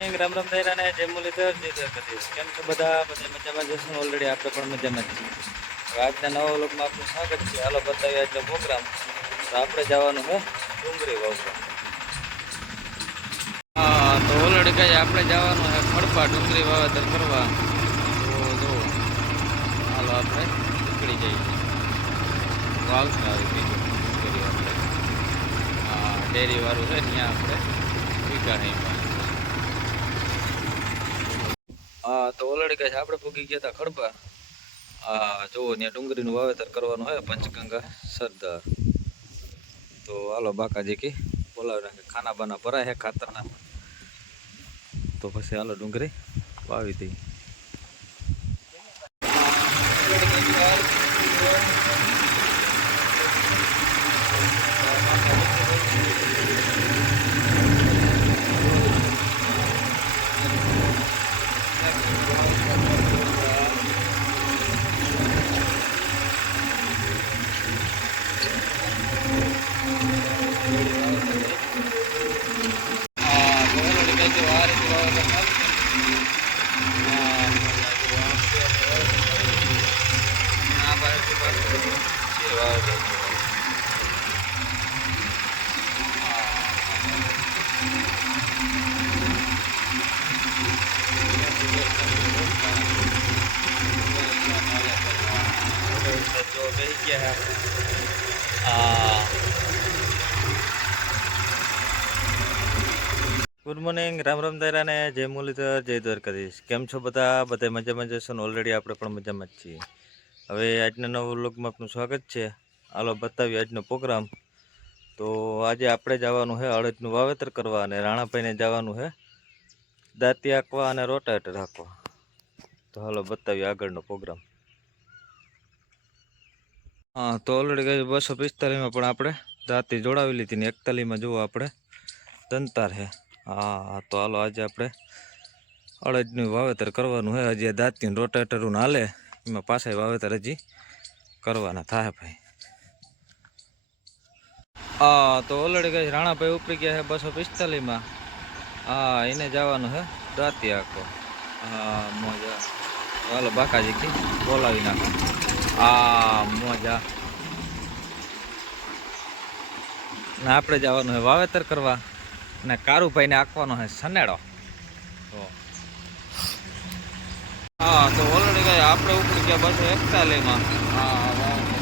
રામ રામ દૈરા ને જય મુરલીધર જય દ્વારકાધીશ. કેમ છો બધા મજામાં જશો? ઓલરેડી આપણે પણ મજામાં જ છીએ. હવે આજના નવા વ્લોગમાં આપનું સ્વાગત છે. હાલો બતાવીએ આજનો પ્રોગ્રામ. તો આપણે જવાનું છે ડુંગળી વાવવા. હા, તો ઓલરેડી કઈ આપણે જવાનું છે ખડપા ડુંગળી વાવેતર કરવા. તો જો હાલો આપણે નીકળી જઈએ. વાવતા આવી બીજું ડુંગળી આપણે ડેરી વાળું છે ત્યાં આપણે વીઘા નહીં. હા, તો ઓલરેડી કઈ આપણે પૂગી ગયા હતા ખડપા. જોવો ત્યાં ડુંગળીનું વાવેતર કરવાનું હોય પંચગંગા સરદાર. તો હાલો બાકાજી કી બોલાવી નાખે ખાના બાના ભરાય હે ખાતરના. તો પછી હાલો ડુંગળી વાવી દઈએ. ગુડ મોર્નિંગ, રામ રામ દૈરા ને જય મુરલીધર જય દ્વારકાધીશ. કેમ છો બધા મજામાં જશો ને? ઓલરેડી આપણે પણ મજામાં જ છીએ. હવે આજના નવા વ્લોગમાં આપનું સ્વાગત છે. હાલો બતાવીએ આજનો પ્રોગ્રામ. તો આજે આપણે જવાનું છે અડદનું વાવેતર કરવા અને રાણાભાઈને જવાનું છે દાંતી હાંકવા અને રોટાવેટર હાંકવા. તો હાલો બતાવીએ આગળનો પ્રોગ્રામ. હા, તો ઓલરેડી કહ્યું 245માં પણ આપણે દાંતી જોડાવી લીધી ને 41માં જુઓ આપણે દંતાર છે. હા, તો હાલો આજે આપણે અડદનું વાવેતર કરવાનું છે. હજી આ દાંતીનું રોટાવેટરનું હાલે એમાં પાછા વાવેતર હજી કરવાના થાય ભાઈ. હા, તો ઓલરેડી કઈ રાણાભાઈ ઉપડી ગયા છે 245માં. હા, એને જવાનું છે દાંતી હાંકવા. હા, મોજા હાલો બાકાજી કી બોલાવી નાખો. મોજા ને આપણે જવાનું છે વાવેતર કરવા અને કારુભાઈને આંકવાનો છે સનેડો. તો હા, તો ઓલરેડી કઈ આપણે ઉપડી ગયા 241માં. હા,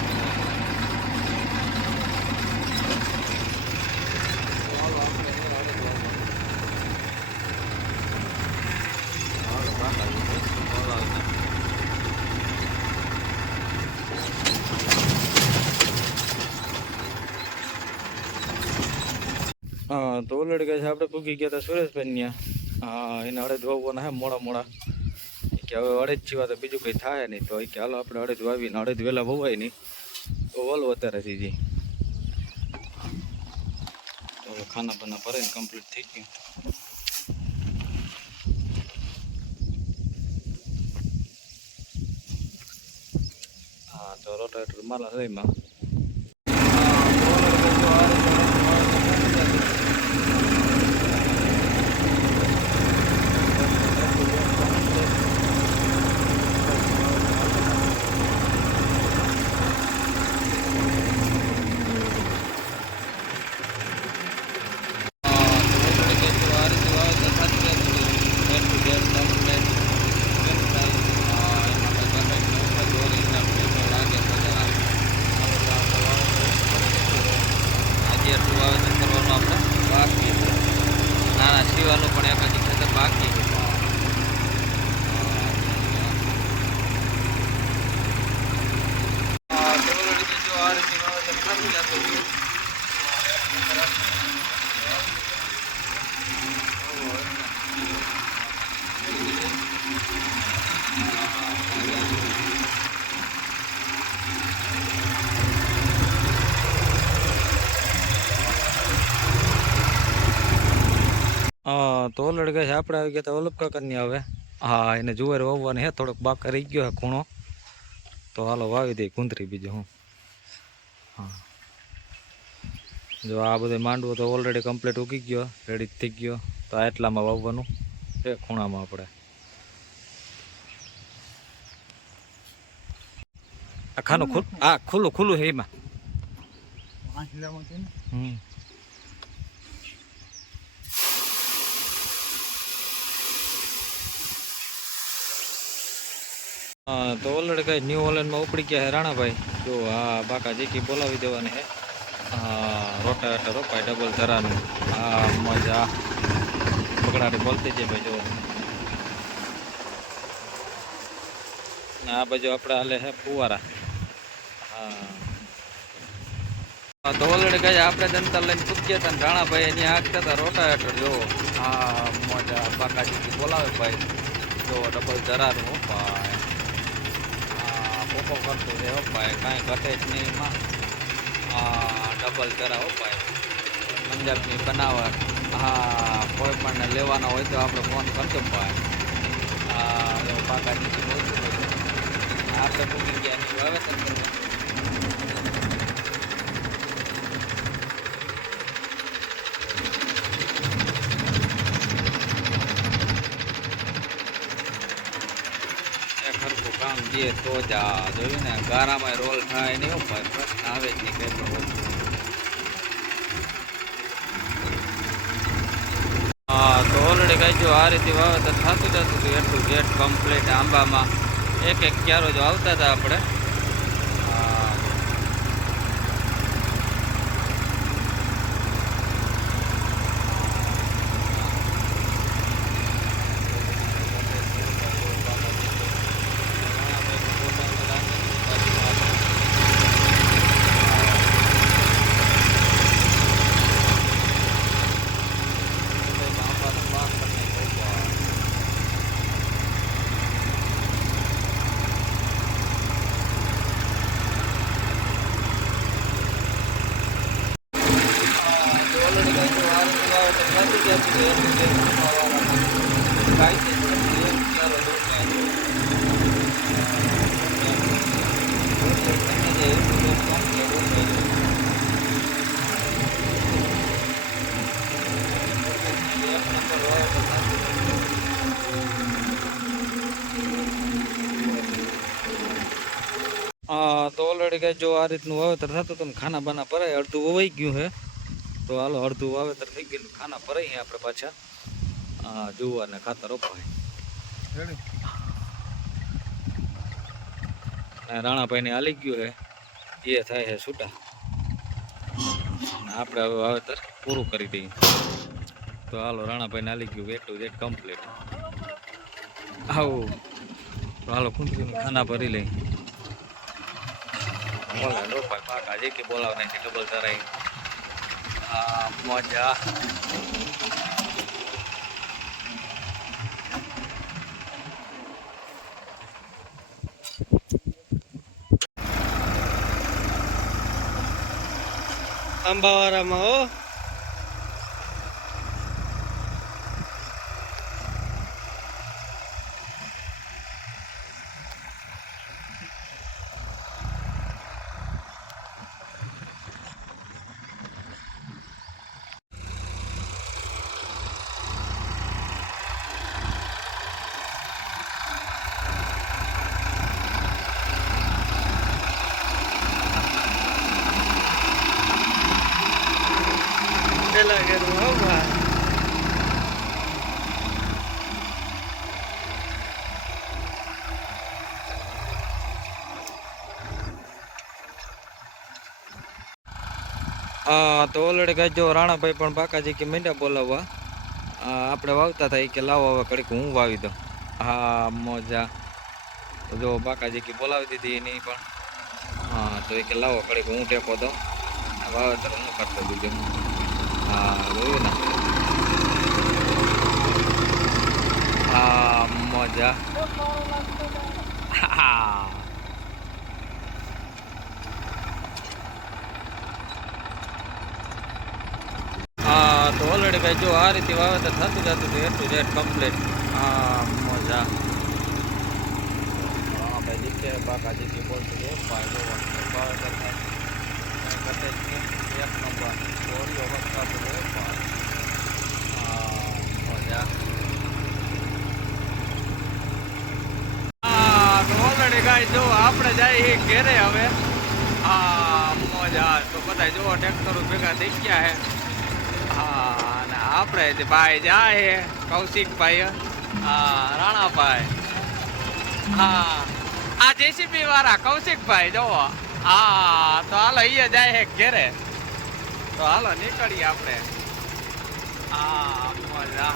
હા, તો ઓલરેડી કહે છે આપણે પૂગી ગયા હતા સુરેશભાઈ ત્યાં. હા, એને અડદ વાવવાના હે મોડા કે હવે અડદ જીવા તો બીજું કંઈ થાય નહીં. તો કે હાલો આપણે અડદ વાવીને અડદ વહેલા વવાય નહીં તો વલ વધારે થઈ જાય. તો હવે ખાના બાના ભરાઈને કમ્પ્લીટ થઈ ગયું. હા, તો રોટાવેટર માલા હઈમાં. નાના શિવાનું પણ એકાદી ખેતર બાકી. તો ઓલરેડી કહે છે આપણે આવી ગયા હતા વલ્લભ કાકાની. હવે હા, એને જુવાર વાવવાની હે, થોડોક બાકા રહી ગયો હે ખૂણો. તો હાલો વાવી દઈ કુંતરી બીજું હું. હા, જો આ બધો માંડવો તો ઓલરેડી કમ્પ્લીટ ઉગી ગયો, રેડી થઈ ગયો. તો આ એટલામાં વાવવાનું છે ખૂણામાં આપણે આખાનું ખુલ્લું ખુલ્લું છે એમાં. હા તો ઓલરેડી કઈ ન્યૂ ઓલેન્ડમાં ઉપડી ગયા હે રાણાભાઈ. જો હા બાકા જેકી બોલાવી દેવાની હે. હા રોટાવેટર રોપાય ડબલ ધરાનું. હા મજા પકડાડી બોલતી જાય ભાઈ. જો આ બાજુ આપણે હાલે હે ફુવારા. હા તો ઓલરેડી કઈ આપણે જનતા લઈને પૂછ્યા હતા ને રાણાભાઈ એની આગતા હતા રોટાવેટર. જો હા મજા બાકા જેકી બોલાવે ભાઈ. જો ડબલ ધરાનું હો ભાઈ. પોકો કરતો છે હો ભાઈ, કાંઈ ઘટે જ નહીં એમાં. ડબલ ધરા હો ભાઈ, પંજાબની બનાવટ. હા કોઈ પણ લેવાનો હોય તો આપણે ફોન કરજો ભાઈ. બાકાજી બોલતું ભાઈ આપણે પૂકી ગયા નહીં હવે તો કામ દે તો જ જોયું ને. ગારામાં રોલ થાય નહીં ભાઈ, પ્રશ્ન આવે જ નહીં કઈ પણ વસ્તુ. હા તો ઓલરેડી કઈ જો આ રીતે વાવેતર થતું જતું હતું એટલું જેટ કમ્પ્લીટ. આંબામાં એક એક ક્યારો જો આવતા હતા આપણે. તો ઓલરેડી કઈ જો આ રીતનું વાવેતર થતું હતું ને ખાના બાના ભરાય. અડધું વવાઈ ગયું છે તો હાલો અડધું વાવેતર થઈ ગયું ખાના ભરાય આપણે પાછા. જુવાર ને ખાતર રોપાય. રાણાભાઈ ને હાલી ગયું છે એ થાય છે છૂટા. આપણે હવે વાવેતર પૂરું કરી દઈએ. તો હાલો રાણાભાઈ ને હાલી ગયું A to Z કમ્પ્લીટ. આવું તો હાલો કુંતરીનું ખાના ભરી લઈ. રોપાય બાકા જે કે બોલાવ નાખી ડબલ ધરાઈ. મજા. આંબાવાળામાં હો. લાગે તો હો ભાઈ. તો ઓલરેડી કઈ જો રાણાભાઈ પણ બાકાજી કે મીંડા બોલાવવા. આપણે વાવતા હતા કે લાવો હવે કડીક હું વાવી દઉં. હા મજા. તો જો બાકાજી કે બોલાવી દીધી એની પણ. તો એ કે લાવો કડીક હું ટેકો દઉં વાવેતર હું કરતો બીજું. જોયું ને. મજા. તો ઓલરેડી કઈ જો આ રીતે વાવેતર થતું જતું હતું A to Z કમ્પ્લીટ. મજા. ભાઈ દીકે બાકા દીકે બોલતું છે ભાઈ વાવેતર થાય ઘટે જ નહીં. એક નંબર ઓરિયો વસ્તુ મજા. ગાય જો આપણે જાય ઘેરે હવે. હા મજા તો બધા જો ટ્રેક્ટરો ભેગા થઈ ગયા હે. હા અને આપણે ભાઈ જાય કૌશિકભાઈ, હા રાણાભાઈ, હા આ જેસીબી વાળા કૌશિકભાઈ જોવો. હા તો હાલો અહીંયા જાય હે ઘેરે, તો હાલો નીકળીએ આપણે. હા મજા.